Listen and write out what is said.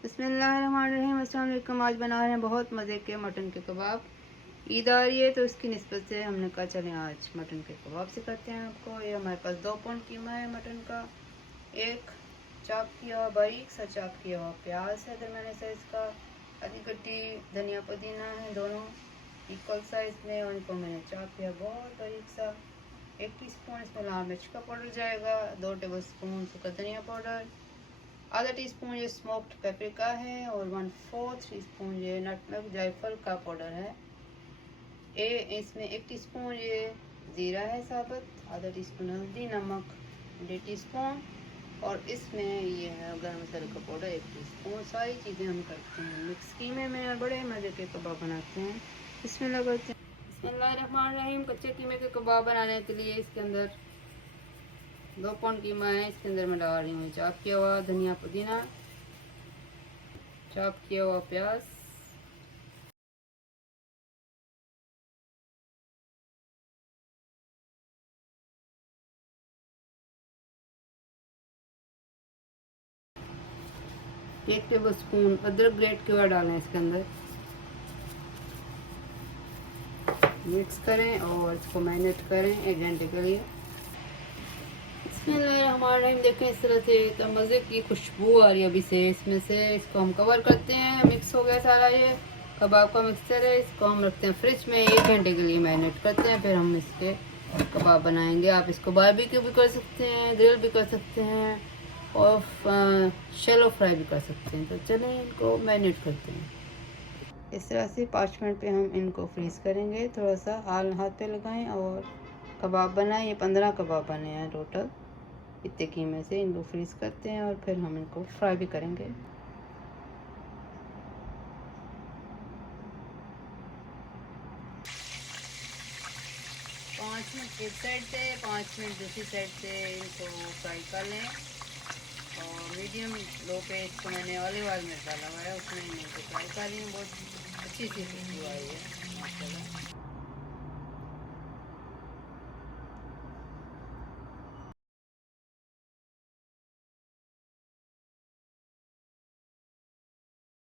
बिस्मिल्लाहिर्रहमानिर्रहीम। अस्सलाम वालेकुम। आज बना रहे हैं बहुत मज़े के मटन के कबाब। ईद आ रही है तो इसकी निस्बत से हमने कहा चलें आज मटन के कबाब सिखाते हैं आपको। ये हमारे पास 2 पाउंड कीमा है मटन का। एक चॉप किया हुआ बारीक सा चॉप किया हुआ प्याज है दरमियाने साइज़ का। आधी कट्टी धनिया पुदीना है, दोनों इक्वल साइज़ में, और इनको मैंने चॉप किया बहुत बारीक सा। 1 टीस्पून इसमें लाल मिर्च का पाउडर जाएगा, 2 टेबल स्पून सूखा धनिया पाउडर, आधा टीस्पून ये स्मोक्ड पेपरिका है, और 1/4 टीस्पून ये नटमेग जायफल का पाउडर है। इसमें 1 टीस्पून ये ज़ीरा है साबुत, आधा टीस्पून हल्दी, नमक 1.5 टीस्पून, और इसमें ये है गरम मसाले का पाउडर 1 टीस्पून। सारी चीज़ें हम करते हैं मिक्स कीमे में और बड़े मज़े के कबाब बनाते हैं। इसमें लगाते हैं बिस्मिल्लाहिर्रहमानिर्रहीम। कच्चे कीमे के कबाब बनाने के लिए इसके अंदर 2 पाउंड कीमा है, इसके अंदर मैं डाल रही हूँ चॉप किया हुआ धनिया पुदीना, चॉप किया हुआ प्याज, एक टेबल स्पून अदरक ग्रेट किया हुआ डालें इसके अंदर। मिक्स करें और इसको मैरिनेट करें 1 घंटे के लिए। हमारे देखें इस तरह से तो मज़े की खुशबू आ रही है अभी से इसमें से। इसको हम कवर करते हैं। मिक्स हो गया सारा ये कबाब का मिक्सचर है। इसको हम रखते हैं फ्रिज में 1 घंटे के लिए मैरिनेट करते हैं, फिर हम इसके कबाब बनाएंगे। आप इसको बारबेक्यू भी कर सकते हैं, ग्रिल भी कर सकते हैं, और शैलो फ्राई भी कर सकते हैं। तो चलें इनको मैरिनेट करते हैं। इस तरह से 5 मिनट पे हम इनको फ्रीज़ करेंगे। थोड़ा सा हाथ पे लगाएं और कबाब बनाएं। ये 15 कबाब बने हैं टोटल। इतने कीमे से इनको फ्रीज़ करते हैं और फिर हम इनको फ्राई भी करेंगे। 5 मिनट एक साइड से, 5 मिनट दूसरी साइड से इनको फ्राई कर लें। और मीडियम लो पे इसको मैंने ऑलिव ऑयल में डाला हुआ है, उसमें इनको फ्राई कर रही हूँ। बहुत अच्छी सी खुशबू आई है माशाल्लाह।